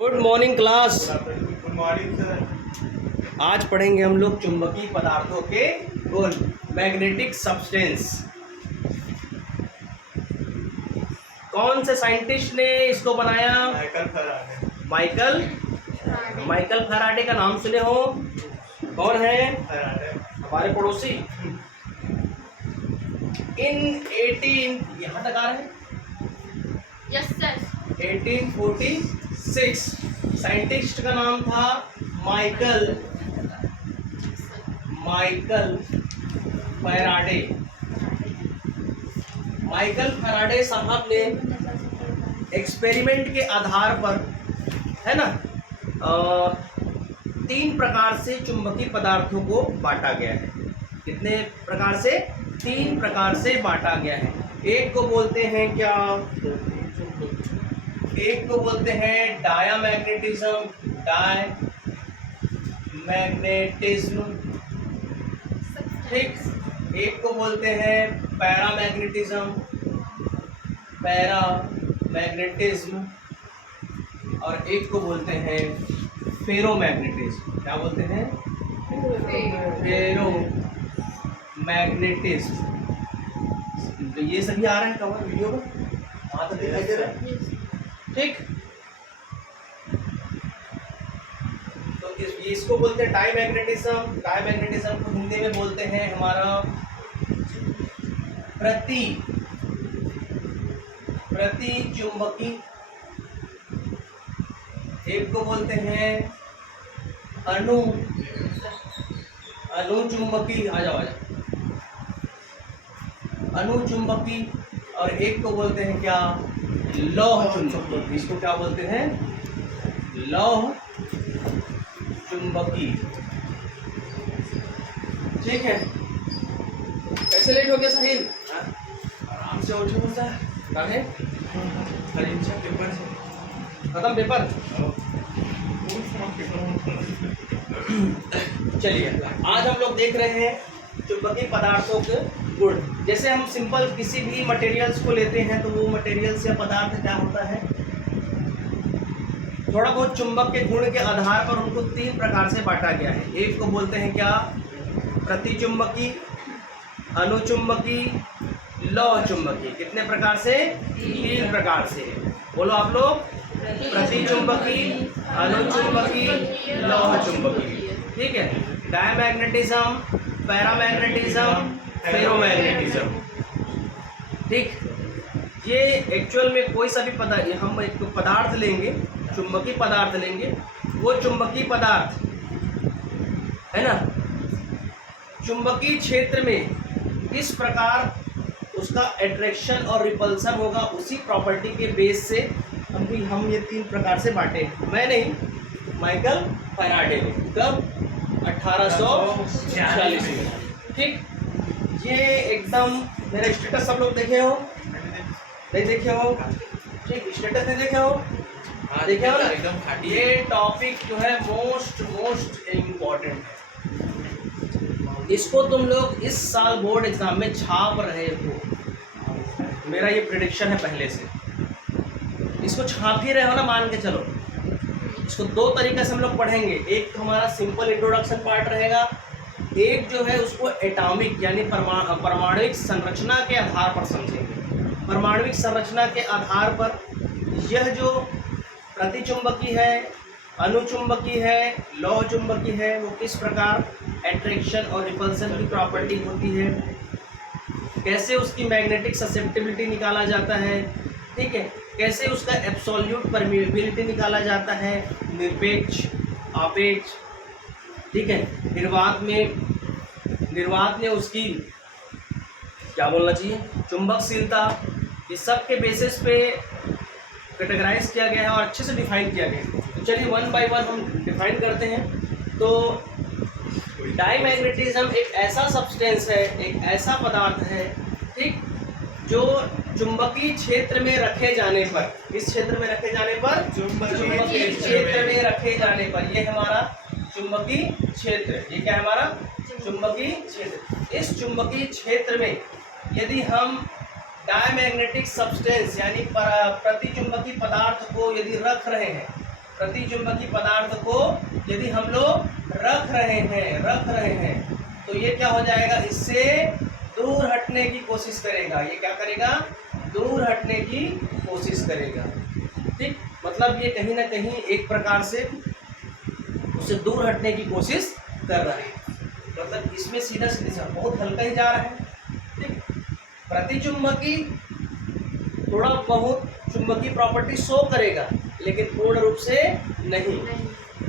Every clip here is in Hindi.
Good morning class. Good morning sir. आज पढ़ेंगे हम लोग चुंबकीय पदार्थों के गुण, मैग्नेटिक सब्सटेंस। कौन से साइंटिस्ट ने इसको बनाया? Michael Faraday. माइकल फैराडे का नाम सुने हो? कौन है? फैराडे हमारे पड़ोसी। इन 18 यहाँ तक आ रहे हैं। Yes sir. 1846 साइंटिस्ट का नाम था माइकल फैराडे। माइकल फैराडे साहब ने एक्सपेरिमेंट के आधार पर, है ना, 3 प्रकार से चुंबकीय पदार्थों को बांटा गया है। कितने प्रकार से? 3 प्रकार से बांटा गया है। एक को बोलते हैं क्या? एक को बोलते हैं डायामैग्नेटिज्म, ठीक। एक को बोलते हैं पैरामैग्नेटिज्म, और एक को बोलते हैं फेरोमैग्नेटिज्म। क्या बोलते हैं? फेरोमैग्नेटिज्म। तो ये सभी आ रहा है कवर वीडियो में, वहाँ तक दिखाई दे रहा है, ठीक। तो इसको बोलते हैं डाईमैग्नेटिज्म। डाईमैग्नेटिज्म को हिंदी में बोलते हैं हमारा प्रति चुंबकीय। एक को बोलते हैं अनुचुंबकीय। आ जाओ। अनुचुंबकीय। और एक को बोलते हैं क्या? लौह चुंबकीय। इसको क्या बोलते हैं? लौह चुंबकीय। ठीक है। कैसे लेट हो गया साहिल? आराम से उठो मुझसे। क्या है? पेपर खत्म पेपर। चलिए, आज हम लोग देख रहे हैं चुंबकीय पदार्थों के गुण। जैसे हम सिंपल किसी भी मटेरियल्स को लेते हैं तो वो मटेरियल्स या पदार्थ क्या होता है, थोड़ा बहुत चुंबक के गुण के आधार पर उनको 3 प्रकार से बांटा गया है। एक को बोलते हैं क्या? प्रतिचुंबकीय, अनुचुंबकीय, लौह चुंबकीय। कितने प्रकार से? 3 प्रकार से। बोलो आप लोग। प्रतिचुंबकीय, अनुचुंबकीय, लौह चुंबकीय। ठीक है। Diamagnetism, paramagnetism, ferromagnetism. ठीक। ये एक्चुअल में कोई सा भी पदार्थ, हम एक पदार्थ लेंगे, चुंबकीय पदार्थ लेंगे, वो चुंबकीय पदार्थ, है ना, चुंबकीय क्षेत्र में किस प्रकार उसका अट्रैक्शन और रिपल्सन होगा, उसी प्रॉपर्टी के बेस से हम ये 3 प्रकार से बांटे। मैं नहीं, माइकल फैराडे ने। कब? 1846 में। ठीक। ये एकदम मेरा स्टेटस सब लोग देखे हो? नहीं देखे हो? ठीक। स्टेटस नहीं देखे हो? देखे हो ना? एकदम। ये टॉपिक जो है मोस्ट इम्पोर्टेंट है। इसको तुम लोग इस साल बोर्ड एग्जाम में छाप रहे हो, मेरा ये प्रेडिक्शन है पहले से। इसको छाप ही रहे हो ना, मान के चलो। इसको 2 तरीके से हम लोग पढ़ेंगे। एक हमारा सिंपल इंट्रोडक्शन पार्ट रहेगा, एक जो है उसको एटॉमिक यानी परमाणुविक संरचना के आधार पर समझेंगे। परमाणुविक संरचना के आधार पर यह जो प्रतिचुंबकीय है, अनुचुंबकीय है, लौह चुंबकीय है, वो किस प्रकार अट्रैक्शन और रिपल्सन की प्रॉपर्टी होती है, कैसे उसकी मैग्नेटिक ससेप्टिबिलिटी निकाला जाता है, ठीक है, कैसे उसका एब्सोल्यूट परमिएबिलिटी निकाला जाता है, निरपेक्ष, सापेक्ष, ठीक है, निर्वात में उसकी क्या बोलना चाहिए, चुंबकशीलता, इस सब के बेसिस पे कैटेगराइज किया गया है और अच्छे से डिफाइन किया गया है। तो चलिए 1 बाय 1 हम डिफाइन करते हैं। तो डाईमैग्नेटिज्म एक ऐसा सब्सटेंस है, एक ऐसा पदार्थ है, ठीक, जो चुंबकीय क्षेत्र में रखे जाने पर, इस क्षेत्र में रखे जाने पर, चुंबकीय क्षेत्र में रखे जाने पर, ये हमारा चुंबकीय क्षेत्र। ये क्या है? हमारा चुंबकीय क्षेत्र। इस चुंबकीय क्षेत्र में यदि हम डायमैग्नेटिक सब्सटेंस यानी प्रतिचुंबकीय पदार्थ को यदि रख रहे हैं प्रतिचुंबकीय पदार्थ को यदि हम लोग रख रहे हैं तो ये क्या हो जाएगा, इससे दूर हटने की कोशिश करेगा। ये क्या करेगा, दूर हटने की कोशिश करेगा। ठीक, मतलब ये कहीं ना कहीं एक प्रकार से उससे दूर हटने की कोशिश कर रहा है। मतलब इसमें सीधा सीधा बहुत हल्का ही जा रहा है। ठीक, प्रतिचुंबकी थोड़ा बहुत चुंबकीय प्रॉपर्टी शो करेगा लेकिन पूर्ण रूप से नहीं।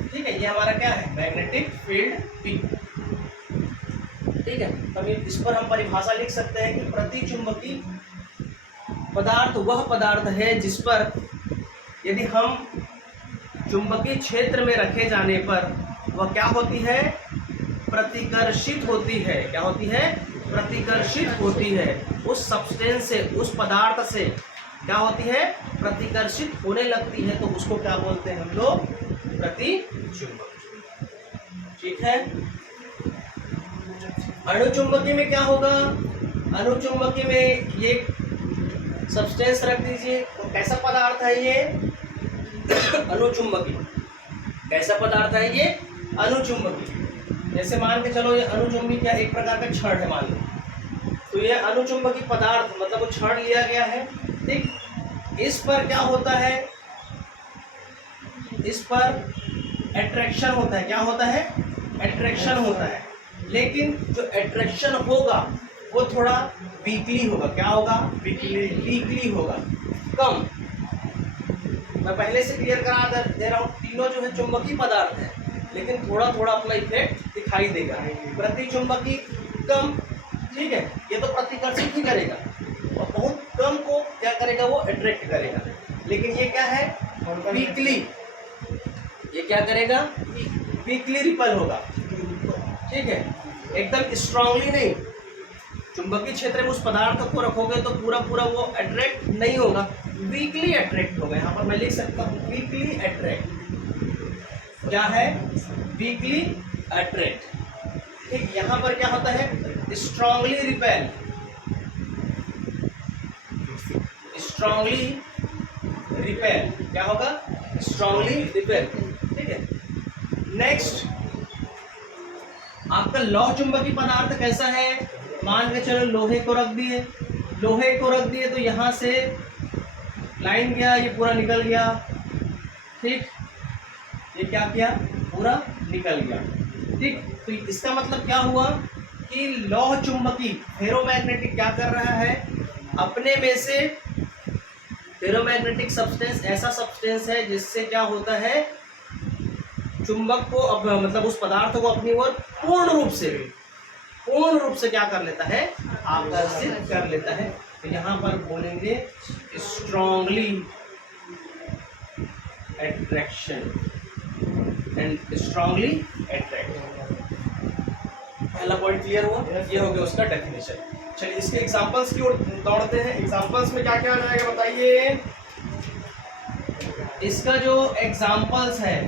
ठीक है, ये हमारा क्या है, मैग्नेटिक फील्ड P। ठीक है, तो इस पर हम परिभाषा लिख सकते हैं कि प्रतिचुंबकीय पदार्थ वह पदार्थ है जिस पर यदि हम चुंबकीय क्षेत्र में रखे जाने पर वह क्या होती है, प्रतिकर्षित होती है। क्या होती है, प्रतिकर्षित होती है। उस सब्सटेंस से, उस पदार्थ से क्या होती है, प्रतिकर्षित होने लगती है। तो उसको क्या बोलते हैं हम लोग, प्रतिचुंबक। ठीक है, अणुचुंबकी में क्या होगा, अणुचुंबकी में ये सब्सटेंस रख दीजिए। तो कैसा पदार्थ है ये, अणुचुंबकी। कैसा पदार्थ है ये, अणुचुंबकी। जैसे मान के चलो ये अणुचुंबकी क्या एक प्रकार का छड़ है मान लो, तो ये अणुचुंबकी पदार्थ मतलब वो छड़ लिया गया है। ठीक, इस पर क्या होता है, इस पर एट्रैक्शन होता है। क्या होता है, एट्रैक्शन होता है। लेकिन जो एट्रैक्शन होगा वो थोड़ा वीकली होगा। क्या होगा, वीकली होगा, कम। मैं पहले से क्लियर करा दे रहा हूँ, तीनों जो है चुंबकीय पदार्थ है लेकिन थोड़ा थोड़ा अपना इफेक्ट दिखाई देगा। प्रतिचुंबकी कम, ठीक है, ये तो प्रतिकर्षित ही करेगा और बहुत कम को क्या करेगा, वो अट्रैक्ट करेगा। लेकिन ये क्या है, वीकली। ये क्या करेगा, वीकली रिपल होगा। ठीक है, एकदम स्ट्रांगली नहीं। चुंबकीय क्षेत्र में उस पदार्थ को रखोगे तो पूरा पूरा वो अट्रैक्ट नहीं होगा, वीकली अट्रैक्ट होगा। यहाँ पर मैं लिख सकता हूँ वीकली अट्रैक्ट। क्या है, वीकली अट्रैक्ट। ठीक, यहाँ पर क्या होता है, स्ट्रांगली रिपेल। स्ट्रांगली रिपेल, क्या होगा, स्ट्रांगली रिपेल। ठीक है, नेक्स्ट आपका लौह चुंबकीय पदार्थ कैसा है, मान के चलो लोहे को रख दिए। लोहे को रख दिए तो यहाँ से लाइन गया, ये पूरा निकल गया। ठीक, ये क्या किया, पूरा निकल गया। ठीक, तो इसका मतलब क्या हुआ कि लौह चुंबकीय फेरोमैग्नेटिक क्या कर रहा है, अपने में से फेरोमैग्नेटिक सब्सटेंस ऐसा सब्सटेंस है जिससे क्या होता है, चुंबक को अब मतलब उस पदार्थ को अपनी ओर पूर्ण रूप से क्या कर लेता है, आकर्षित कर लेता है। तो यहाँ पर बोलेंगे strongly attraction and strongly attract. पहला पॉइंट क्लियर हुआ, ये हो गया उसका डेफिनेशन। चलिए इसके एग्जांपल्स की ओर दौड़ते हैं। एग्जांपल्स में क्या क्या आ जाएगा बताइए। इसका जो एग्जांपल्स है,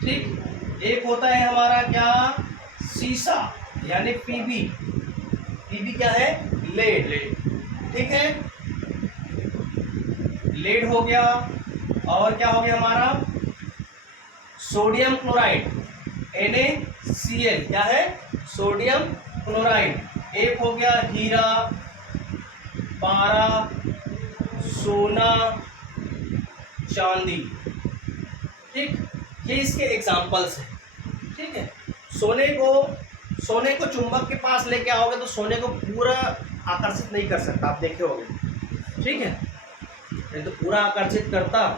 ठीक, एक होता है हमारा क्या, शीशा यानी पीबी। पीबी क्या है, लेड। ठीक है, लेड हो गया। और क्या हो गया हमारा, सोडियम क्लोराइड NaCl। क्या है, सोडियम क्लोराइड। एक हो गया हीरा, पारा, सोना, चांदी। ठीक, ये इसके एग्जाम्पल्स हैं। ठीक है, सोने को चुंबक के पास लेके आओगे तो सोने को पूरा आकर्षित नहीं कर सकता, आप देखे होंगे। ठीक है, नहीं तो पूरा आकर्षित करता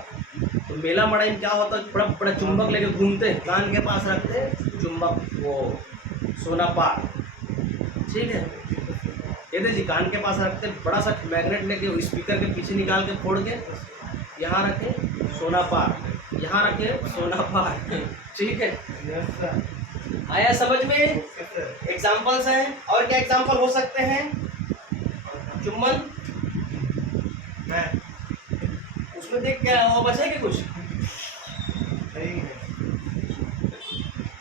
तो मेला मड़ाई में क्या होता, बड़ा बड़ा चुंबक लेके घूमते, कान के पास रखते चुंबक, वो सोना पार। ठीक है, ये देखिए कान के पास रखते, बड़ा सा मैग्नेट लेके स्पीकर के पीछे निकाल के फोड़ के यहाँ रखे सोना पार, यहाँ रखे सोना पार। ठीक है, आया समझ में। एग्जाम्पल्स हैं, और क्या एग्जाम्पल हो सकते हैं, चुम्बन उसमें देख क्या वो बचा कि कुछ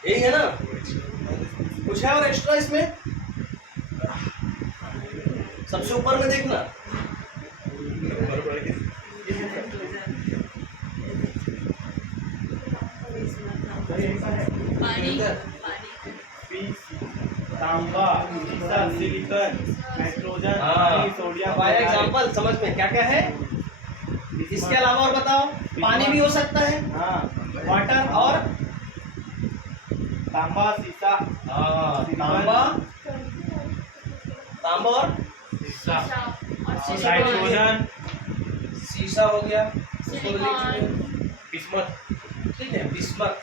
यही है ना, कुछ है और एक्स्ट्रा इसमें, सबसे ऊपर में देखना। पानी तांबा, सीसा, सिलिकॉन, नाइट्रोजन, हाँ, सोडियम, अब आया एग्जाम्पल समझ में क्या क्या है। इसके अलावा और बताओ, पानी भी हो सकता है, हाँ, वाटर और तांबा, सीसा, तांबा, तांबा और और नाइट्रोजन, शीशा हो गया, उसको लिख सिलिकॉन। चुके। बिस्मथ, ठीक है, बिस्मथ,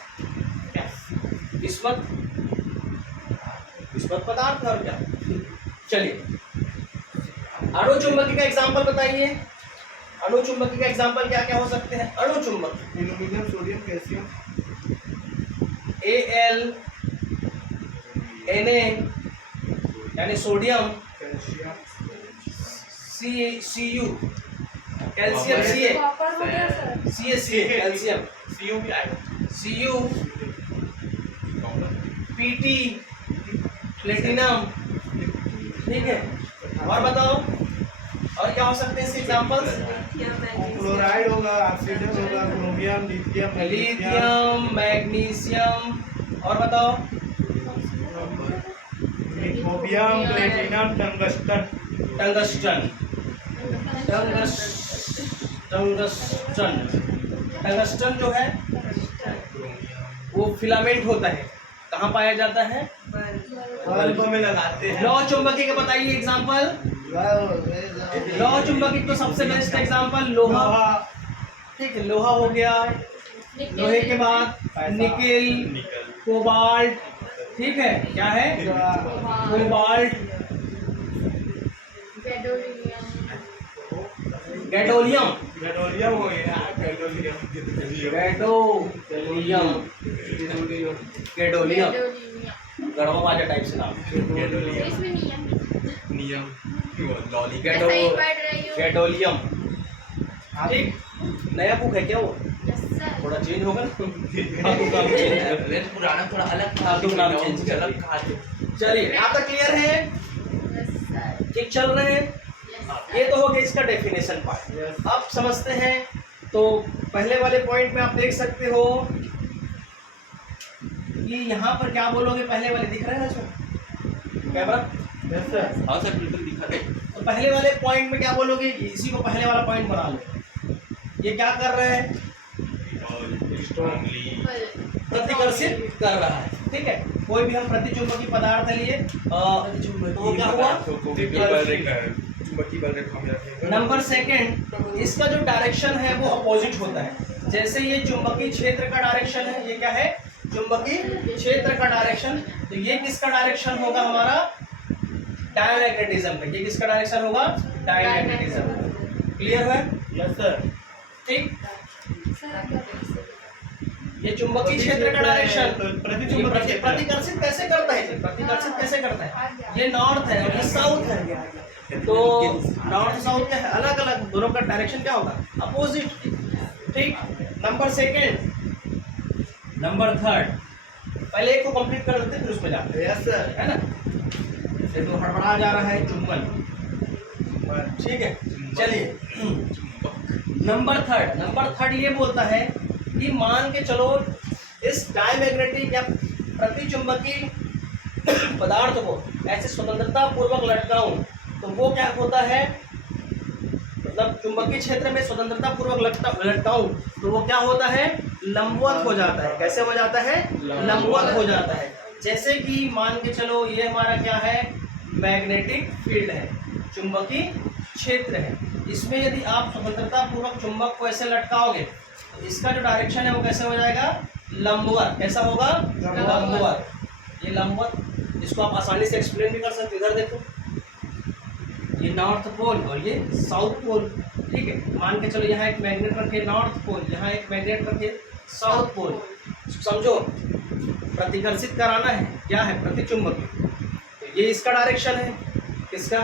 बिस्मथ, बिस्मथ पदार्थ है और क्या। चलिए, अणुचुंबकी का एग्जाम्पल बताइए। अणुचुंबकी का एग्जाम्पल क्या क्या हो सकते हैं। अणुचुंबक aluminium, sodium, calcium, Al, Na यानी sodium, calcium, Cu calcium, Ca calcium, C U भी आएगा, Cu Pt प्लेटिनम, ठीक है। और बताओ और क्या हो सकते हैं इसके एग्जाम्पल्स। क्लोराइड होगा, ऑक्सीजन होगा, क्रोमियम, लिथियम, लिथियम, मैग्नीशियम, और बताओ niobium, platinum, tungsten, tungsten, tungsten, tungsten जो है वो फिलामेंट होता है, कहाँ पाया जाता है, बल्ब में लगाते हैं। लौह चुंबकी का बताइए एग्जाम्पल। लौह चुंबकी तो सबसे बेस्ट एग्जाम्पल लोहा, ठीक है, लोहा हो गया। लोहे के बाद निकेल, कोबाल्ट, ठीक है, क्या है, कोबाल्ट, गैडोलियम, गैडोलियम हो गया, गैडोलियम, गैडोलियम, गढ़वा बाजा टाइप से नाम, नियम, गैडोलियम, ठीक। नया बुक है क्या वो, थोड़ा चेंज होगा ना, पुराना थोड़ा अलग हाँ, तुम नाम चेंज कर। चलिए, यहाँ तक क्लियर है, ठीक चल रहे हैं। ये तो हो गया इसका डेफिनेशन पार्ट। अब समझते हैं, तो पहले वाले पॉइंट में आप देख सकते हो कि यहाँ पर क्या बोलोगे। पहले वाले दिख रहे हैं ना इसमें कैमरा, यस सर, हाँ सर बिल्कुल दिखा दे। तो पहले वाले पॉइंट में क्या बोलोगे, इसी को पहले वाला पॉइंट बना लो। ये क्या कर रहे हैं, प्रतिकर्षित कर रहा है, ठीक है। कोई भी हम प्रतिचुंबकी पदार्थ लिए तो क्या हुआ, नंबर सेकंड, इसका जो डायरेक्शन है वो अपोजिट होता है। जैसे ये चुंबकीय क्षेत्र का डायरेक्शन है, ये क्या है, चुंबकीय क्षेत्र का डायरेक्शन, तो ये किसका डायरेक्शन होगा, हमारा डायमैग्नेटिज्म का। ये किसका डायरेक्शन होगा, डायमैग्नेटिज्म। क्लियर है, यस सर, ठीक। ये चुंबकीय क्षेत्र का डायरेक्शन प्रतिकर्षित कैसे करता है, प्रतिकर्षित कैसे करता है, ये नॉर्थ है और ये साउथ है, तो नॉर्थ साउथ क्या है, अलग अलग, दोनों का डायरेक्शन क्या होगा, अपोजिट, ठीक। नंबर सेकंड, नंबर थर्ड, पहले एक को कंप्लीट कर देते फिर उस पर जाते हैं, यस सर, है ना। जैसे तो हड़बड़ा जा रहा है चुंबन, ठीक है। चलिए, नंबर थर्ड ये बोलता है कि मान के चलो इस डायमैग्नेटिक या प्रतिचुंबकीय पदार्थ को ऐसे स्वतंत्रता पूर्वक लटकाऊं तो वो क्या होता है, मतलब चुंबकीय क्षेत्र में स्वतंत्रता पूर्वक लटकाऊं तो वो क्या होता है, लंबवत हो जाता है। कैसे हो जाता है, लंबवत हो जाता है। जैसे कि मान के चलो ये हमारा क्या है, मैग्नेटिक फील्ड है, चुंबकीय क्षेत्र है। इसमें यदि आप स्वतंत्रता पूर्वक चुंबक को ऐसे लटकाओगे तो इसका जो डायरेक्शन है वो कैसे हो जाएगा, लंबवत। कैसा होगा, लंबवत। ये लंबवत, इसको आप आसानी से एक्सप्लेन भी कर सकते। इधर देखो, ये नॉर्थ पोल और ये साउथ पोल, ठीक है। मान के चलो यहाँ एक मैग्नेट रखे नॉर्थ पोल, यहाँ एक मैग्नेट रखे साउथ पोल। समझो, प्रतिकर्षित कराना है, क्या है, प्रतिचुंबकीय। तो ये इसका डायरेक्शन है, किसका,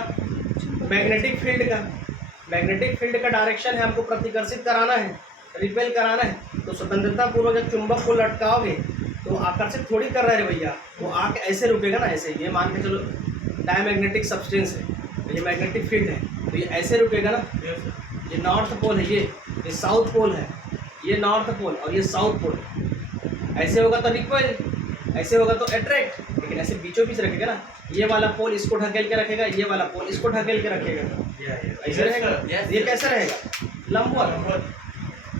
मैग्नेटिक फील्ड का। मैग्नेटिक फील्ड का डायरेक्शन है, हमको प्रतिकर्षित कराना है, रिपेल कराना है। तो स्वतंत्रता पूर्वक जब चुंबक को लटकाओगे तो आकर्षित थोड़ी कर रहे हैं भैया, वो आके ऐसे रुकेगा ना, ऐसे। ये मान के चलो डायमैग्नेटिक सब्सटेंस है, ये मैग्नेटिक फील्ड है, तो ये ऐसे रुकेगा ना। ये नॉर्थ पोल है, ये साउथ पोल है, ये नॉर्थ पोल और ये साउथ पोल। ऐसे होगा तो रिपेल, ऐसे होगा तो अट्रैक्ट, लेकिन ऐसे बीचों बीच रखेगा ना, ये वाला पोल इसको ढकेल के रखेगा, ये वाला पोल इसको ढकेल के रखेगा, ऐसे रहेगा। ये कैसा रहेगा? लंबवत।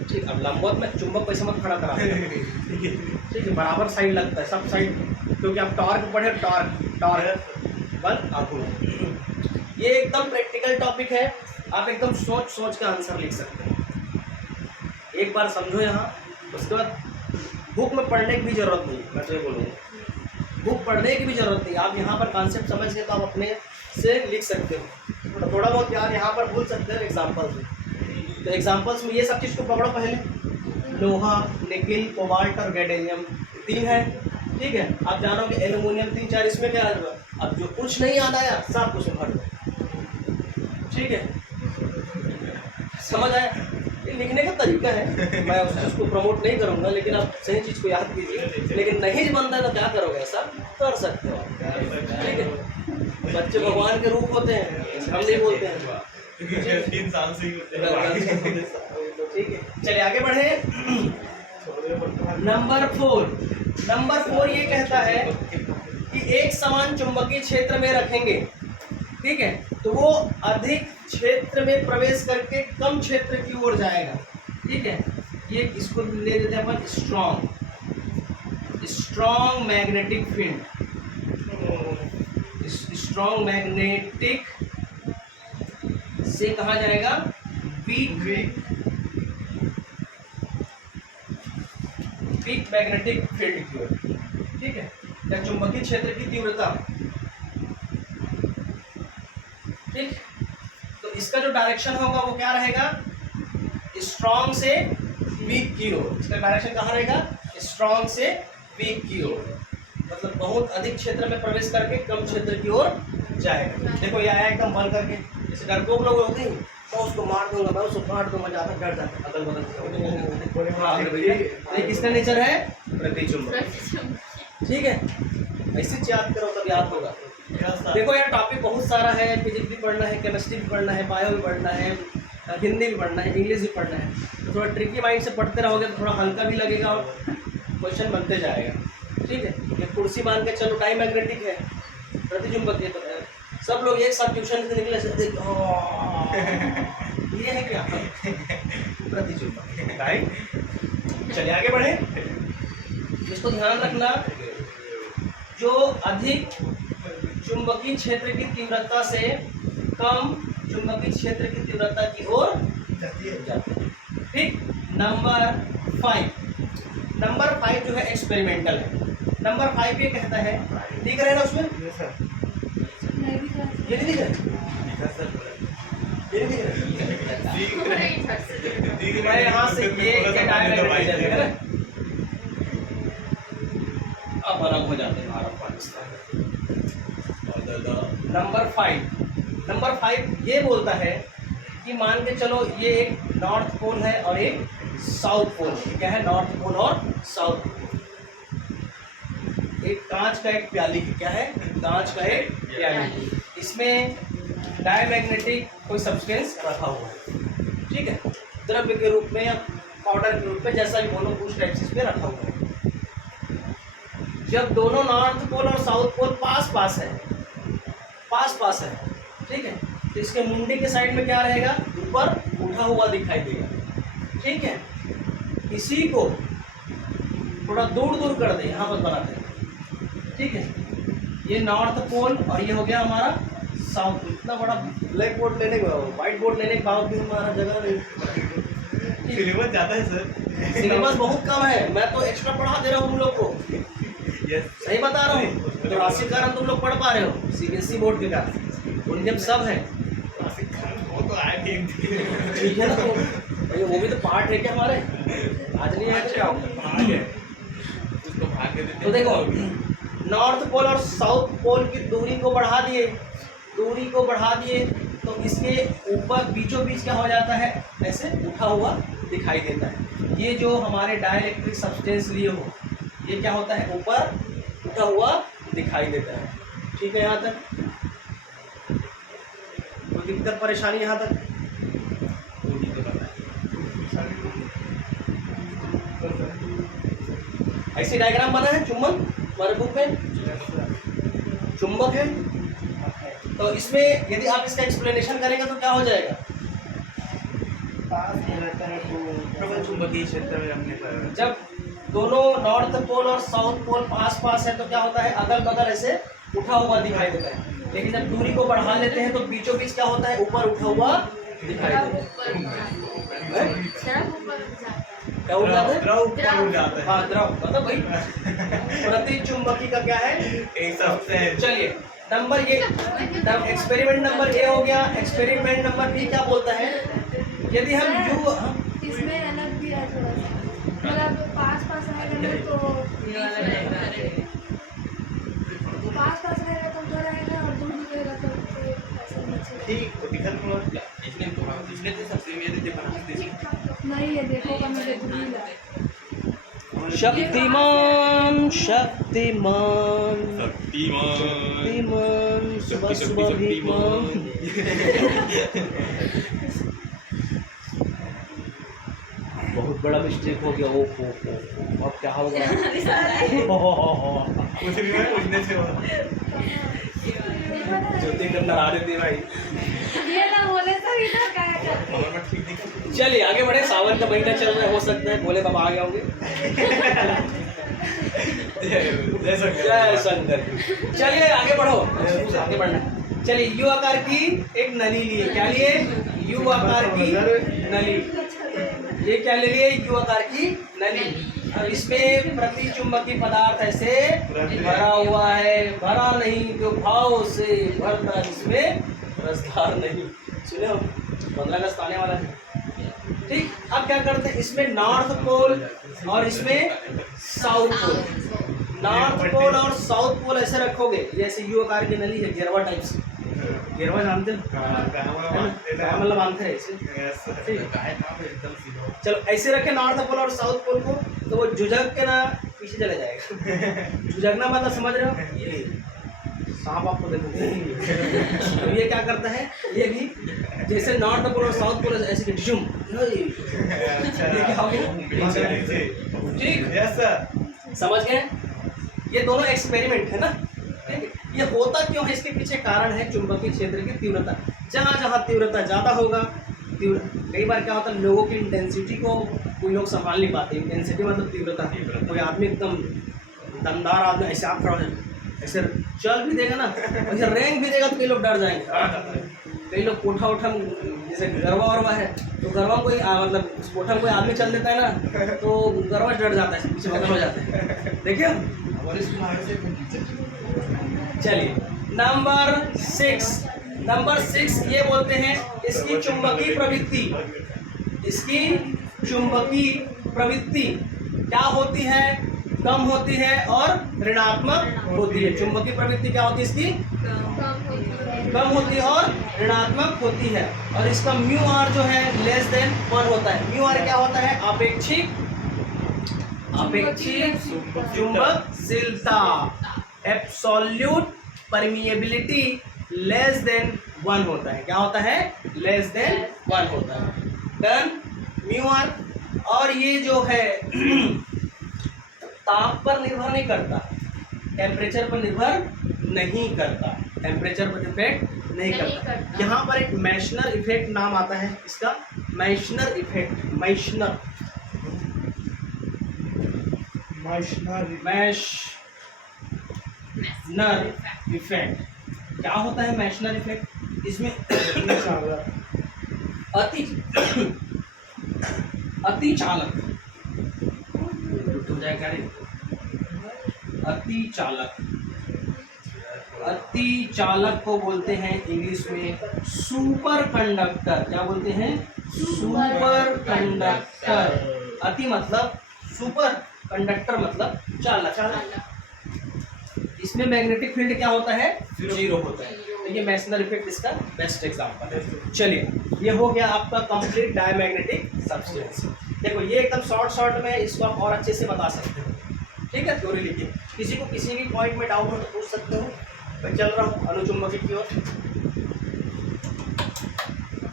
ठीक, अब लंबवत में चुंबक पैसे मत खड़ा करा, ठीक है, बराबर साइड लगता है सब साइड, क्योंकि आप टॉर्क पढ़े, टॉर्क बल आंखों। ये एकदम प्रैक्टिकल टॉपिक है, आप एकदम सोच सोच के आंसर लिख सकते हैं। एक बार समझो यहाँ, उसके बाद बुक में पढ़ने की भी जरूरत नहीं, मैं तो ये बोलूँगा बुक पढ़ने की भी जरूरत नहीं, आप यहाँ पर कॉन्सेप्ट समझ के तो आप अपने से लिख सकते हो। थोड़ा बहुत यार यहाँ पर भूल सकते हैं एग्जाम्पल्स में, तो एग्जाम्पल्स में ये सब चीज़ को पकड़ो पहले, लोहा, निकिल, कोबाल्ट और गैडेनियम 3 है, ठीक है। आप जानोगे एल्यूमिनियम 3 4, इसमें क्या है? अब जो कुछ नहीं याद आया सब कुछ भर दो, ठीक है, समझ आया? ये लिखने का तरीका है, मैं उस चीज़ को प्रमोट नहीं करूँगा, लेकिन आप सही चीज़ को याद कीजिए। लेकिन नहीं बनता है तो क्या करोगे, ऐसा कर सकते हो, ठीक है। बच्चे भगवान के रूप होते हैं, हम नहीं बोलते हैं, 3 साल से ही होते हैं। ठीक है। चलिए आगे बढ़े। नंबर 4 ये कहता है कि एक समान चुंबकीय क्षेत्र में रखेंगे, ठीक है, तो वो अधिक क्षेत्र में प्रवेश करके कम क्षेत्र की ओर जाएगा, ठीक है। ये इसको ले लेते हैं अपन strong magnetic field, strong magnetic से कहा जाएगा वीक मैग्नेटिक फील्ड की ओर, ठीक है, या चुंबकीय क्षेत्र की तीव्रता, ठीक। तो इसका जो डायरेक्शन होगा वो क्या रहेगा? स्ट्रॉन्ग से वीक की ओर। इसका डायरेक्शन कहाँ रहेगा? स्ट्रॉन्ग से वीक की ओर, मतलब बहुत अधिक क्षेत्र में प्रवेश करके कम क्षेत्र की ओर जाएगा। देखो ये आया एकदम बंद करके, जैसे डरपोक लोग होते हैं, मैं उसको मार दूंगा, मैं उसको काट दूंगा, ज़्यादा डर जाता है अगल बगल। ये किसका नेचर है? प्रतिचुंबक, ठीक है। ऐसे याद करो तब याद होगा। देखो यार टॉपिक बहुत सारा है, फिजिक्स भी पढ़ना है, केमिस्ट्री भी पढ़ना है, बायो भी पढ़ना है, हिंदी भी पढ़ना है, इंग्लिश भी पढ़ना है, तो थोड़ा ट्रिकी माइंड से पढ़ते रहोगे तो थोड़ा हल्का भी लगेगा और क्वेश्चन बनते जाएगा, ठीक है। ये कुर्सी मान के चलो, टाइम मैग्नेटिक है, प्रतिचुंबक ये तो है, सब लोग एक साथ ट्यूशन से निकले से ये है क्या? प्रतिचुंबक, राइट। चलिए आगे बढ़े। इसको ध्यान रखना, जो अधिक चुंबकीय क्षेत्र की तीव्रता से कम चुंबकीय क्षेत्र की तीव्रता की ओर जाती है, ठीक। नंबर 5 जो है एक्सपेरिमेंटल है। नंबर 5 ये कहता है, दिख रहा है ना उसमें? ये नहीं दिख रहा ये नहीं दिख रहा मैं यहाँ से ये डायग्राम है ना, अब आराम हो जाते हैं भारत पाकिस्तान। नंबर 5 ये बोलता है कि मान के चलो ये एक नॉर्थ पोल है और एक साउथ पोल। क्या है? नॉर्थ पोल और साउथ पोल। एक कांच का एक प्याली, क्या है? कांच का एक प्याली, इसमें डायमैग्नेटिक कोई सब्सटेंस रखा हुआ है, ठीक है, द्रव्य के रूप में या पाउडर के रूप में, जैसा भी बोलो उस टाइप से इसमें रखा हुआ है। जब दोनों नॉर्थ पोल और साउथ पोल पास पास है, ठीक है, तो इसके मुंडी के साइड में क्या रहेगा? ऊपर उठा हुआ दिखाई देगा, ठीक है। इसी को थोड़ा दूर कर दे, यहाँ पर बनाते हैं, ठीक है। ये नॉर्थ पोल और ये हो गया हमारा साउथ पोल। इतना बड़ा ब्लैक बोर्ड लेने के बाद, व्हाइट बोर्ड लेने के बाद भी हमारा जगह नहीं। सिलेबस ज़्यादा है सर, सिलेबस बहुत कम है, मैं तो एक्स्ट्रा पढ़ा दे रहा हूँ तुम लोग को, सही बता रहा हूँ। तो राशि कारण तुम लोग पढ़ पा रहे हो सीबीएसई बोर्ड के कारण, उनके सब है, वो तो आए थे, ठीक है ना। तो भैया वो भी तो पार्ट है क्या हमारे, आज नहीं है क्या? उसको भाग के देते। तो देखो नॉर्थ पोल और साउथ पोल की दूरी को बढ़ा दिए तो इसके ऊपर बीचों बीच क्या हो जाता है? ऐसे उठा हुआ दिखाई देता है। ये जो हमारे डाइलेक्ट्रिक सब्सटेंस लिए हो, ये क्या होता है? ऊपर उठा हुआ दिखाई देता है, ठीक है। यहाँ तक कोई दिक्कत परेशानी यहाँ तक? ऐसी डायग्राम बना है चुंबक हमारे बुक में, चुंबक है। तो इसमें यदि आप इसका एक्सप्लेनेशन करेंगे तो क्या हो जाएगा? पास में रहता है तो प्रबल चुंबकीय क्षेत्र में रखने पर जब दोनों नॉर्थ पोल और साउथ पोल पास पास है तो क्या होता है? अगल बगल ऐसे उठा हुआ दिखाई देता है। लेकिन जब दूरी को बढ़ा लेते हैं तो बीचों बीच क्या होता है? ऊपर उठा हुआ दिखाई देता है। क्या उठ जाता है? द्रव ऊपर उठ जाता है। हाँ, द्रव मतलब भाई प्रति चुंबकी का क्या है? एक सबसे चलिए नंबर ये एक्सपेरिमेंट नंबर ए हो गया। एक्सपेरिमेंट नंबर बी क्या बोलता है? यदि हम यू इसमें अलग भी है थोड़ा सा, मतलब पास पास रहेगा तो पास रहेगा तो उधर रहेगा और दूर रहेगा तो ऐसा नीचे। ठीक तो दिखत मग नहीं ये देखो का मुझे भूल है। शक्तिमान शक्तिमान शक्तिमान सुबह सुबह भीमान। बहुत बड़ा मिस्टेक हो गया। ओ अब क्या होगा? कुछ भी है पूछने से ज्योति करना आ रही थी भाई। ये ना बोले तो इधर क्या करते? चलिए आगे बढ़े। सावन का महीना चल रहा है, हो सकता है भोले बाबा आ गए होंगे। जय शंकर। चलिए आगे बढ़ो, आगे बढ़ना। चलिए यू आकार की एक नली लिए। क्या लिए? यू आकार की नली। ये क्या ले लिए? यू आकार की नली। अब इसमें प्रति चुंबकीय पदार्थ ऐसे भरा हुआ है। भरा नहीं जो भाव से भरता, इसमें रसदार नहीं। सुने हो, 15 अगस्त आने वाला है। ठीक, अब क्या करते हैं? इसमें नॉर्थ पोल और इसमें साउथ पोल। नॉर्थ पोल और साउथ पोल ऐसे रखोगे। जैसे यू आकार की नली है, गेरवा टाइप से। गेरवा जानते हो? मतलब बांधते हैं ऐसे। चलो ऐसे रखे नॉर्थ पोल और साउथ पोल को, तो वो झुझक के ना पीछे चले जाएगा। झुझकना मतलब समझ रहे हो? ये सांप आपको देखो। तो ये क्या करता है? ये भी जैसे नॉर्थ पोल और साउथ पोल ऐसे झुम। ये क्या हो गया? ठीक, समझ गए? ये दोनों एक्सपेरिमेंट है ना। ठीक है, ये होता क्यों है? इसके पीछे कारण है चुंबकीय क्षेत्र की तीव्रता। जहाँ जहाँ तीव्रता ज़्यादा होगा, कई बार क्या होता है लोगों की इंटेंसिटी को कोई लोग संभाल नहीं पाते। इंटेंसिटी मतलब तीव्रता। कोई आदमी एकदम दमदार आदमी ऐसे आप खड़ा ऐसे चल भी देगा ना, ऐसे रेंग भी देगा तो कई लोग डर जाएंगे। कई लोग कोठा उठा, जैसे गरबा वरबा है तो गरबा कोई मतलब कोठा कोई आदमी चल देता है ना तो गरबा डर जाता है, पीछे बदल हो जाता है। देखिए चलिए नंबर 6 ये बोलते हैं इसकी चुंबकीय प्रवृत्ति। इसकी चुंबकीय प्रवृत्ति क्या होती है? कम होती है और ऋणात्मक होती है। चुंबकीय प्रवृत्ति क्या होती है? इसकी कम होती है और ऋणात्मक होती है। और इसका म्यू आर जो है लेस देन 1 होता है। म्यू आर क्या होता है? अपेक्षित चुंबकशीलता। एब्सोल्यूट परमिएबिलिटी लेस देन 1 होता है। क्या होता है? लेस देन 1 होता है। डन। Mu r. और ये जो है ताप पर निर्भर नहीं करता, टेम्परेचर पर निर्भर नहीं करता, टेम्परेचर पर इफेक्ट नहीं करता। यहाँ पर एक मैशनर इफेक्ट नाम आता है इसका। मैशनर इफेक्ट, मैशनर इफेक्ट क्या होता है? मैशनर इफेक्ट इसमें अति चालक अति चालक को बोलते हैं इंग्लिश में सुपर कंडक्टर। क्या बोलते हैं? Super conductor. अति मतलब सुपर, कंडक्टर मतलब चालक। इसमें मैग्नेटिक फील्ड क्या होता है? 0 होता है। तो ये मैशनर इफेक्ट इसका बेस्ट एग्जांपल है। चलिए ये हो गया आपका कंप्लीट डायमैग्नेटिक सब्सटेंस। देखो ये एकदम शॉर्ट में इसको आप और अच्छे से बता सकते हो। ठीक है, थ्योरी लिखिए। किसी को किसी भी पॉइंट में डाउट हो तो पूछ सकते हो। मैं चल रहा हूँ अनुचुंबकी की ओर।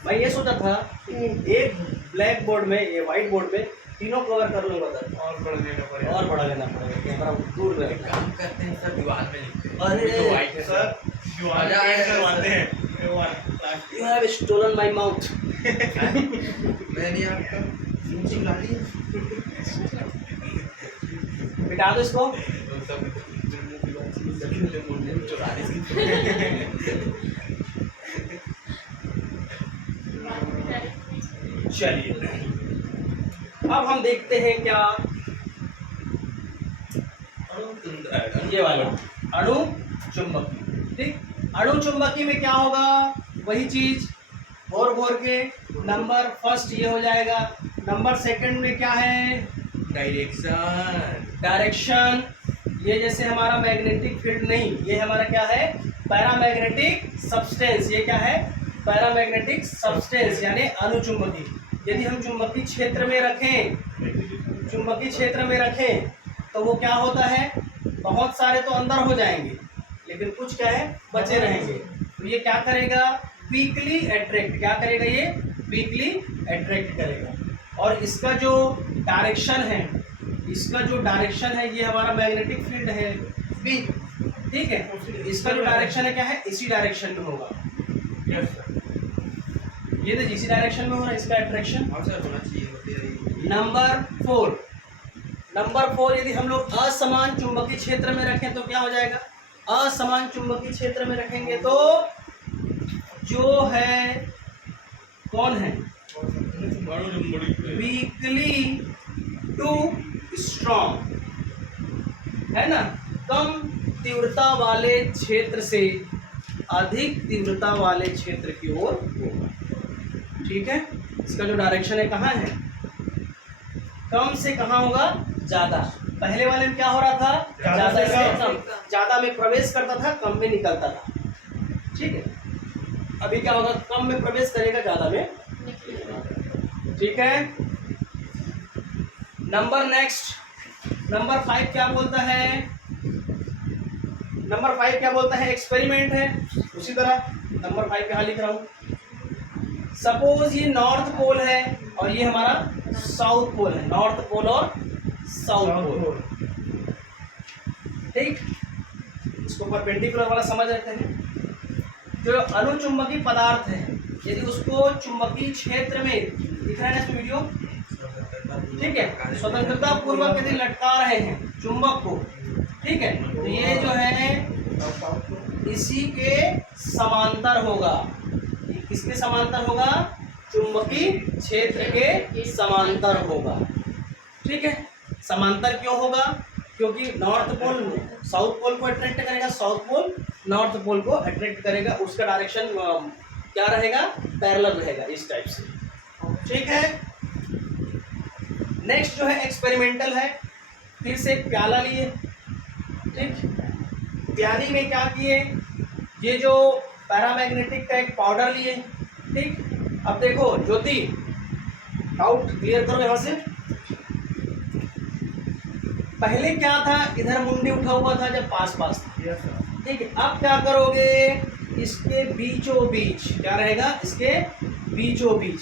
मैं ये सोचा था कि एक ब्लैक बोर्ड में, ये व्हाइट बोर्ड में तीनों कवर कर लूंगा सर। और बढ़ लेना पड़ेगा। और बड़ा लेना पड़ेगा, कैमरा दूर एक रहेगा। काम करते हैं सर, दीवार में लिखते हैं। अरे ये तो white है सर दीवार मजा पेंट आएगा करवाते सर। हैं। ये वाला you have stolen my mouth. मैंने आपका मुंह चिल्ला लिया। मिटा दो इसको। तो सब मुंह की बात सुन सकते मुंडे में चुरा ली। चलिए अब हम देखते हैं क्या ये वाला अणु चुंबकी। ठीक, अणु चुंबकी में क्या होगा, वही चीज घोर घोर के। नंबर फर्स्ट ये हो जाएगा। नंबर सेकंड में क्या है, डायरेक्शन। डायरेक्शन। ये जैसे हमारा मैग्नेटिक फील्ड नहीं, ये हमारा क्या है, पैरामैग्नेटिक सब्सटेंस। ये क्या है, पैरामैग्नेटिक सब्सटेंस यानी अनुचुंबकी। यदि हम चुंबकीय क्षेत्र में रखें, चुंबकीय क्षेत्र में रखें तो वो क्या होता है, बहुत सारे तो अंदर हो जाएंगे लेकिन कुछ क्या है बचे रहेंगे। तो ये क्या करेगा, वीकली अट्रैक्ट। क्या करेगा, ये वीकली अट्रैक्ट करेगा। और इसका जो डायरेक्शन है, इसका जो डायरेक्शन है, ये हमारा मैग्नेटिक फील्ड है बी। ठीक है, इसका जो डायरेक्शन है क्या है, इसी डायरेक्शन में होगा। Yes sir. ये तो इसी डायरेक्शन में हो रहा है इसका अट्रैक्शन। और सर होना चाहिए होते हैं। नंबर 4, नंबर 4 यदि हम लोग असमान चुंबकीय क्षेत्र में रखें तो क्या हो जाएगा, असमान चुंबकीय क्षेत्र में रखेंगे तो जो है कौन है, वीकली टू स्ट्रॉन्ग, है ना, कम तीव्रता वाले क्षेत्र से अधिक तीव्रता वाले क्षेत्र की ओर होगा। ठीक है, इसका जो डायरेक्शन है कहाँ है, कम से कहाँ होगा, ज्यादा। पहले वाले में क्या हो रहा था, ज्यादा से कम, ज्यादा में प्रवेश करता था, कम में निकलता था। ठीक है, अभी क्या होगा, कम में प्रवेश करेगा, ज्यादा में। ठीक है, नंबर नेक्स्ट, नंबर 5 क्या बोलता है, नंबर 5 क्या बोलता है, एक्सपेरिमेंट है। उसी तरह नंबर 5 यहाँ लिख रहा हूँ। सपोज ये नॉर्थ पोल है और ये हमारा साउथ पोल है, नॉर्थ पोल और साउथ पोल। ठीक, इसको परपेंडिकुलर वाला समझ रहे हैं। जो अनुचुंबकीय पदार्थ है, यदि उसको चुंबकीय क्षेत्र में, दिख रहा है ना इसमें वीडियो, ठीक है, स्वतंत्रता पूर्वक यदि लटका रहे हैं चुंबक को, ठीक है, तो ये जो है इसी के समांतर होगा। किसके समांतर होगा, चुंबकीय क्षेत्र के समांतर होगा। ठीक है, समांतर क्यों होगा, क्योंकि नॉर्थ पोल साउथ पोल को अट्रैक्ट करेगा, साउथ पोल नॉर्थ पोल को अट्रैक्ट करेगा। उसका डायरेक्शन क्या रहेगा, पैरेलल रहेगा, इस टाइप से। ठीक है, नेक्स्ट जो है एक्सपेरिमेंटल है। फिर से एक प्याला लिए, ठीक, प्याली में क्या किए, ये जो पैरामैग्नेटिक का एक पाउडर लिए। ठीक, अब देखो ज्योति, डाउट क्लियर करो यहाँ से। पहले क्या था, इधर मुंडी उठा हुआ था जब पास पास था। Yes sir. ठीक है, अब क्या करोगे, इसके बीचों बीच क्या रहेगा, इसके बीचों बीच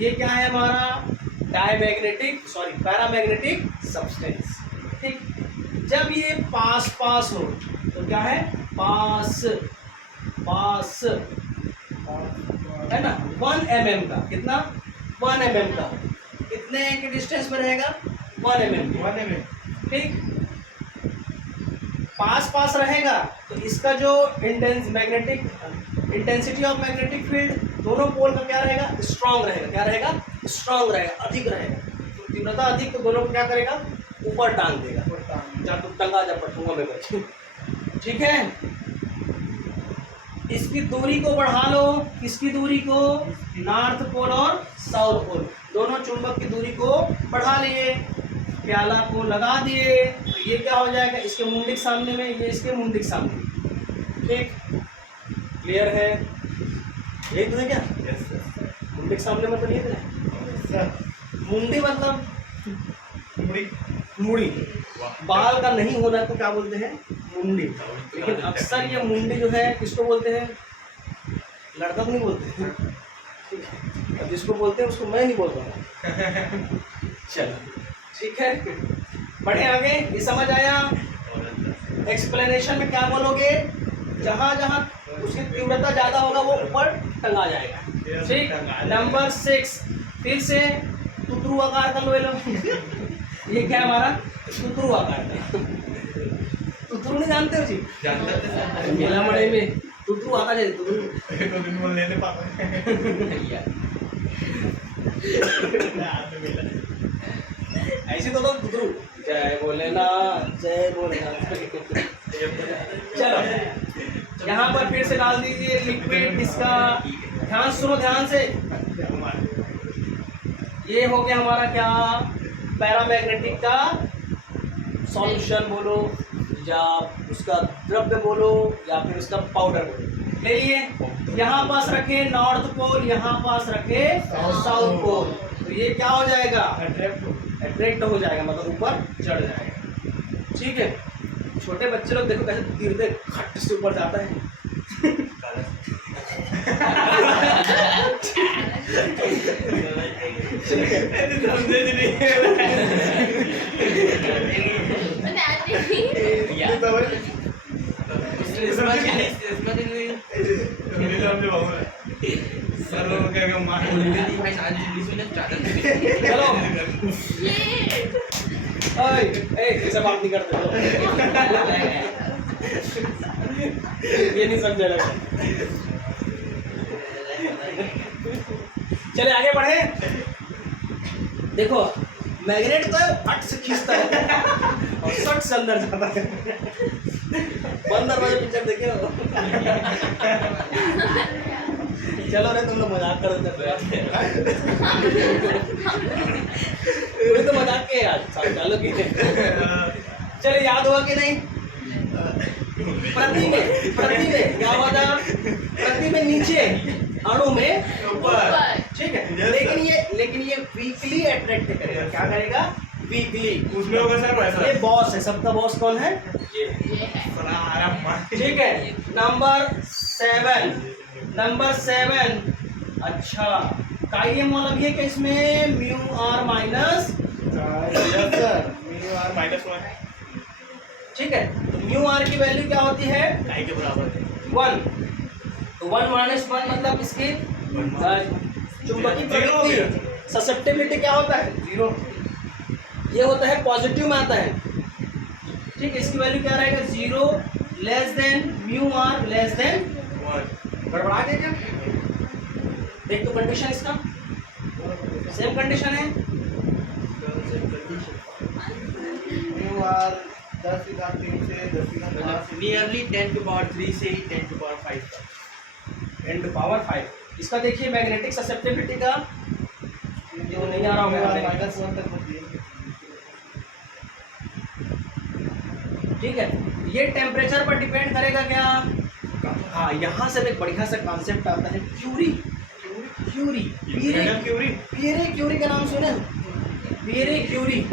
ये क्या है हमारा, डायमैग्नेटिक सॉरी पैरामैग्नेटिक सब्सटेंस। ठीक, जब ये पास पास हो तो क्या है, पास पास, है ना, 1 mm का, कितना, 1 mm का, कितने के डिस्टेंस में रहेगा, 1 mm। 1 mm। ठीक, पास पास रहेगा तो इसका जो इंटेंसिटी ऑफ मैग्नेटिक फील्ड दोनों पोल का क्या रहेगा, स्ट्रांग रहेगा। क्या रहेगा, स्ट्रांग रहेगा, अधिक रहेगा। तो तीव्रता अधिक, तो दोनों को क्या करेगा, ऊपर टांग देगा। जा तू टंगा, जा पटूंगा मैं बच। ठीक है, इसकी दूरी को बढ़ा लो, किसकी दूरी को, नॉर्थ पोल और साउथ पोल, दोनों चुंबक की दूरी को बढ़ा लिए, प्याला को लगा दिए, तो ये क्या हो जाएगा, इसके मुंडिक सामने में, ये इसके मुंडिक सामने। ठीक, क्लियर है, यही तो है क्या, यस सर। मुंडिक सामने मतलब ये तो है, सर मुंडी मतलब मुड़ी। मुड़ी, बाल का नहीं होना तो क्या बोलते हैं, मुंडी। लेकिन अक्सर ये मुंडी जो है किसको बोलते हैं, लड़का को नहीं बोलते हैं। ठीक है, अब जिसको बोलते हैं उसको मैं नहीं बोलता हूँ। चलो ठीक है, बढ़े आगे। ये समझ आया? एक्सप्लेनेशन में क्या बोलोगे? जहाँ जहाँ उसकी तीव्रता ज़्यादा होगा वो ऊपर टंगा जाएगा। ठीक। नंबर 6 फिर से तुतरू आकार का लो। ये क्या है हमारा? तुतरू आकार का। तुतरू नहीं जानते हो जी? जानते मेला मड़े में तुतरू आता है। तुतरू एक दिन वो ले पापा ऐसे तो तुतरू। जय भोलेनाथ, जय भोलेनाथ। चलो यहाँ पर फिर से डाल दीजिए लिक्विड इसका। ध्यान सुनो ध्यान से। ये हो गया हमारा क्या? पैरामैग्नेटिक का सॉल्यूशन बोलो या उसका द्रव्य बोलो या फिर उसका पाउडर बोलो। ले लिए। यहाँ पास रखे नॉर्थ पोल, यहाँ पास रखे साउथ पोल। तो ये क्या हो जाएगा? अट्रैक्ट हो जाएगा, मतलब ऊपर चढ़ जाएगा। ठीक है। छोटे बच्चे लोग देखो कैसे तीरते खट से ऊपर जाता है। चलो ऐसे बात नहीं करते तो। ये नहीं समझे लगा। चले आगे बढ़े। देखो मैग्नेट तो फट से खींचता है और सट से अंदर जाता है। बंद दरवाजे पिक्चर देखे हो? चलो रे तुम लोग मजाक कर देते तो मजाक के यार चलो की। चलो याद हुआ कि नहीं? प्रति में क्या हुआ था? प्रति में नीचे, अणु में ऊपर। ठीक है। लेकिन ये वीकली अट्रैक्ट करेगा। क्या करेगा? वीकली। उसमें होगा सर वैसा। ये बॉस है, सबका बॉस कौन है? ये। ठीक है। नंबर 7। अच्छा का ये मतलब ये कि इसमें म्यू आर माइनस। -1 ठीक है। तो म्यू आर की वैल्यू क्या होती है? ढाई के बराबर 1। तो 1 - 1 मतलब इसकी चुंबकीय प्रवृत्ति, ससेप्टिबिलिटी क्या होता है? 0। ये होता है पॉजिटिव में आता है। ठीक है। इसकी वैल्यू क्या रहेगा? 0 less than mu r less than 1। गड़बड़ा गया क्या? देख तो कंडीशन इसका सेम कंडीशन है। म्यू आर 10 की घात 3 से 10 की घात 5 नियरली 10 to power 3 से ही 10 to power 5 तक। 10 to power 5। इसका देखिए मैग्नेटिक ससेप्टिबिलिटी का जो नहीं आ रहा होगा -1 तक होती है। ठीक है। ये टेम्परेचर पर डिपेंड करेगा क्या? हाँ, यहाँ से एक बढ़िया सा कॉन्सेप्ट आता है क्यूरी। पियरे क्यूरी का नाम सुने? Pierre Curie.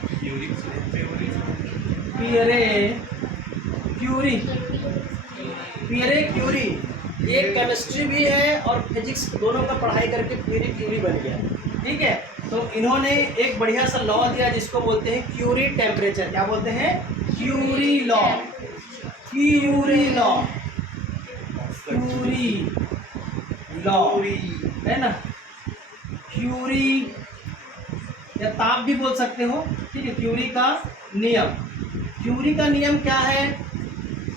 ये केमिस्ट्री भी है और फिजिक्स दोनों का पढ़ाई करके पियरे क्यूरी बन गया। ठीक है। तो इन्होंने एक बढ़िया सा लॉ दिया जिसको बोलते हैं क्यूरी टेम्परेचर। क्या बोलते हैं? क्यूरी लॉ है ना। क्यूरी या ताप भी बोल सकते हो। ठीक है। क्यूरी का नियम क्या है?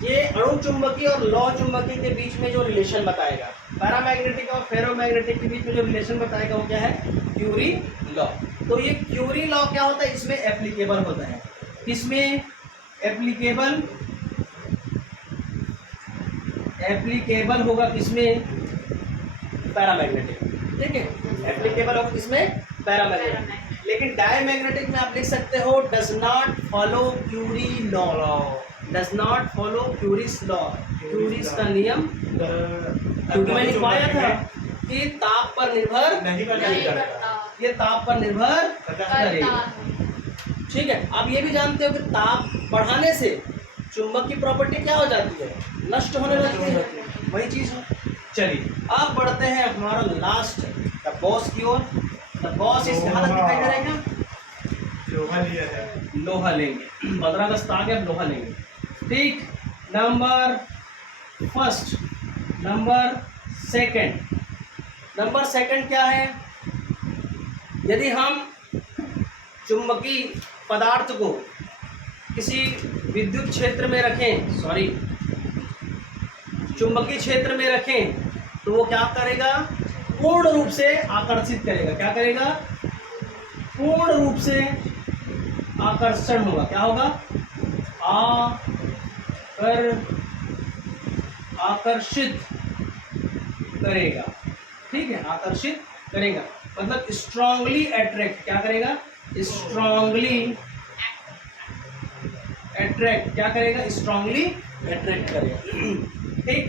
ये अणु चुंबकीय और लौ चुंबकीय के बीच में जो रिलेशन बताएगा, पैरामैग्नेटिक और फेरोमैग्नेटिक के बीच में जो रिलेशन बताएगा वो क्या है? Curie law. तो ये क्यूरी लॉ क्या होता है? इसमें एप्लीकेबल होता है। किसमें एप्लीकेबल होगा? किसमें? पैरामैग्नेटिक। ठीक है। एप्लीकेबल होगा किसमें? पैरामैग्नेटिक। लेकिन डायमैग्नेटिक में आप लिख सकते हो does not follow Curie law. Curie's का नियम। क्योंकि मैंने पाया था कि ताप पर निर्भर नहीं करता। ये ताप पर निर्भर करेगा। ठीक है। आप ये भी जानते हो कि ताप बढ़ाने से चुंबक की प्रॉपर्टी क्या हो जाती है? नष्ट होने लगती है। वही चीज है। चलिए अब बढ़ते हैं हमारा लास्ट द बॉस की ओर। द बॉस इस हालत दिखाई दे रहा है क्या? लोहा लिया है। लोहा लेंगे। 15 अगस्त आ गया, अब लोहा लेंगे। ठीक, नंबर फर्स्ट, नंबर सेकंड क्या है? यदि हम चुंबकीय पदार्थ को किसी विद्युत क्षेत्र में रखें, चुंबकीय क्षेत्र में रखें, तो वो क्या करेगा? पूर्ण रूप से आकर्षित करेगा। क्या करेगा? पूर्ण रूप से आकर्षण होगा। क्या होगा? आकर्षित करेगा। ठीक है, आकर्षित करेगा मतलब स्ट्रांगली अट्रैक्ट। क्या करेगा? Strongly attract. क्या करेगा? स्ट्रांगली अट्रैक्ट करेगा। ठीक,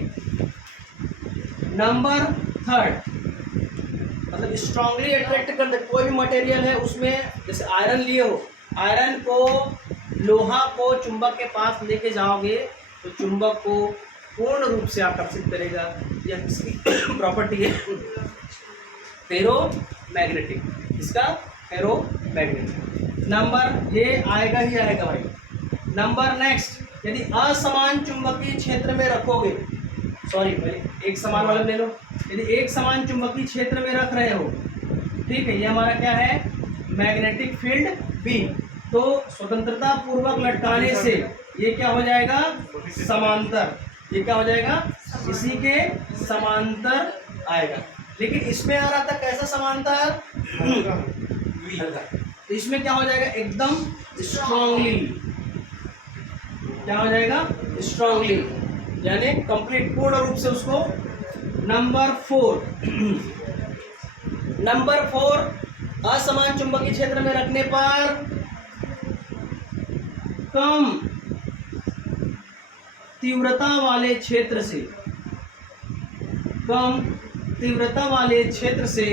नंबर थर्ड मतलब स्ट्रांगली अट्रैक्ट कर दे। कोई भी मटेरियल है उसमें, जैसे आयरन लिए हो, आयरन को, लोहा को चुंबक के पास लेके जाओगे तो चुंबक को पूर्ण रूप से आकर्षित करेगा। यह इसकी प्रॉपर्टी है फेरोमैग्नेटिक। इसका फेरोमैग्नेटिक नंबर ये आएगा ही आएगा भाई। नंबर नेक्स्ट, यदि असमान चुंबकीय क्षेत्र में रखोगे, पहले एक समान वाला ले लो। यदि एक समान चुंबकीय क्षेत्र में रख रहे हो, ठीक है, ये हमारा क्या है? Magnetic field B. तो स्वतंत्रता पूर्वक लटकाने से ये क्या हो जाएगा? समांतर। ये क्या हो जाएगा? इसी के समांतर आएगा। लेकिन इसमें आ रहा था कैसा समांतर? तो इसमें क्या हो जाएगा? एकदम स्ट्रांगली। क्या हो जाएगा? स्ट्रांगली, यानी कंप्लीट, पूर्ण रूप से उसको। नंबर फोर, असमान चुंबकीय क्षेत्र में रखने पर कम तीव्रता वाले क्षेत्र से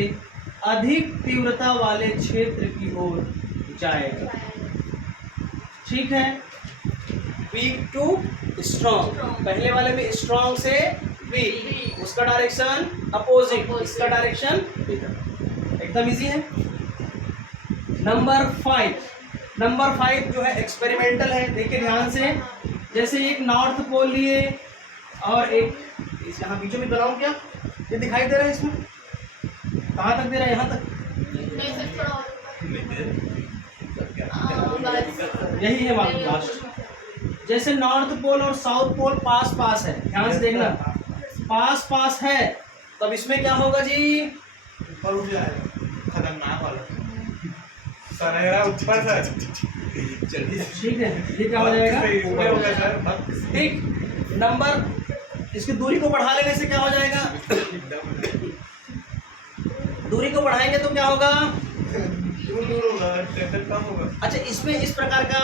अधिक तीव्रता वाले क्षेत्र की ओर जाएगा। ठीक है, वीक टू स्ट्रॉन्ग। पहले वाले में स्ट्रॉन्ग से वीक, उसका डायरेक्शन अपोजिट, इसका डायरेक्शन एकदम इजी है। नंबर फाइव जो है एक्सपेरिमेंटल है। देखिए ध्यान से, जैसे एक नॉर्थ पोल लिए और एक इस यहाँ बीचों में बनाऊं क्या? ये दिखाई दे रहा है इसमें? कहाँ तक दे रहा है? यहाँ तक। यही है लास्ट। जैसे नॉर्थ पोल और साउथ पोल पास है, ध्यान से देखना, पास है, तब इसमें क्या होगा जी? ऊपर उठ जाएगा, खतरनाक वाला सरेरा ऊपर से। चलिए ठीक है, ये क्या हो जाएगा? ऊपर होगा सर। ठीक, नंबर, इसकी दूरी को बढ़ा लेने से क्या हो जाएगा? दूरी को बढ़ाएंगे तो क्या होगा? दूर होगा, टेंशन कम होगा। अच्छा, इसमें इस प्रकार का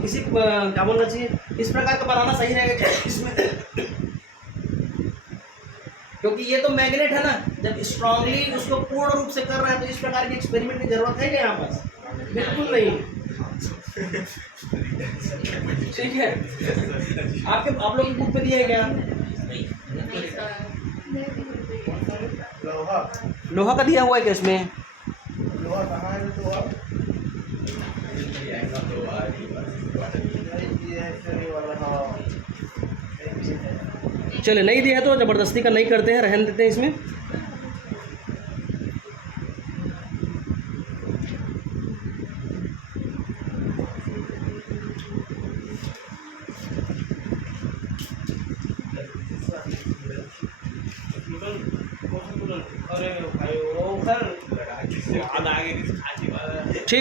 किसी क्या बोलना चाहिए, इस प्रकार का बनाना सही रहेगा क्या इसमें? क्योंकि ये तो मैग्नेट है ना, जब स्ट्रांगली उसको पूर्ण रूप से कर रहा है तो इस प्रकार के एक्सपेरिमेंट की जरूरत है क्या यहाँ पास? बिल्कुल नहीं। ठीक है, आप लोग की बुक पे दिया है क्या? लोहा का दिया हुआ है क्या इसमें? लोहा कहाँ है? तो आप चले, नहीं दिया है तो जबरदस्ती का नहीं करते हैं, रहने देते हैं इसमें।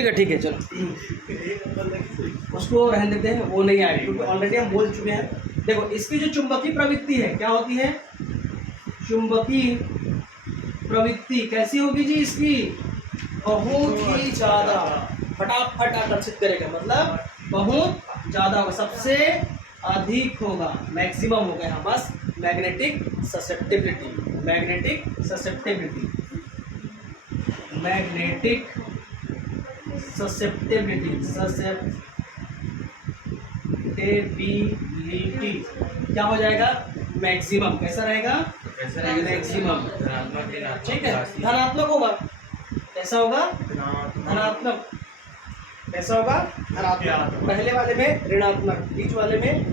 ठीक है चलो, उसको रहने देते हैं, वो नहीं आएगी क्योंकि ऑलरेडी हम बोल चुके हैं। देखो, इसकी जो चुंबकीय प्रवृत्ति है क्या होती है? चुंबकीय प्रवृत्ति कैसी होगी जी? इसकी बहुत ही ज़्यादा, फटाफट आकर्षित करेगा, मतलब बहुत ज़्यादा होगा, सबसे अधिक होगा, मैक्सिमम होगा यहाँ बस। मैग्नेटिक ससेप्टिबिलिटी क्या हो जाएगा? मैक्सिमम। कैसा रहेगा? मैक्सिमम। ठीक है, धनात्मक होगा। कैसा होगा? धनात्मक। कैसा होगा? धनात्मक। पहले वाले में ऋणात्मक, बीच वाले में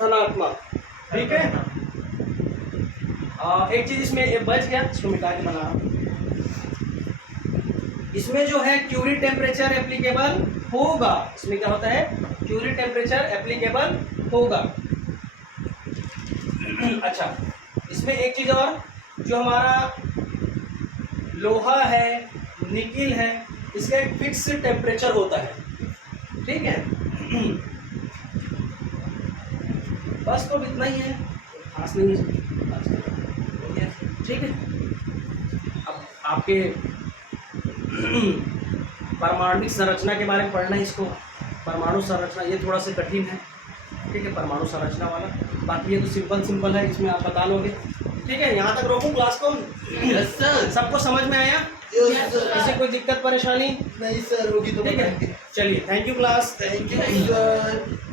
धनात्मक। ठीक है। एक चीज इसमें ये बच गया, इसको मिटा के बना। इसमें जो है क्यूरी टेम्परेचर एप्लीकेबल होगा। इसमें क्या होता है? क्यूरी टेम्परेचर एप्लीकेबल होगा। अच्छा, इसमें एक चीज और, जो हमारा लोहा है, निकिल है, इसका एक फिक्स टेम्परेचर होता है। ठीक है। बस तो इतना ही है, खास नहीं है। ठीक है। अब आपके परमाणुविक संरचना के बारे में पढ़ना है इसको। परमाणु संरचना ये थोड़ा सा कठिन है। ठीक है, परमाणु संरचना वाला। बाकी ये तो सिंपल है, इसमें आप बता लोगे। ठीक है, यहाँ तक रोकूं क्लास को? Yes sir. सबको समझ में आया? किसी कोई दिक्कत परेशानी? नहीं सर, होगी तो ठीक है, चलिए, thank you class. Thank you sir.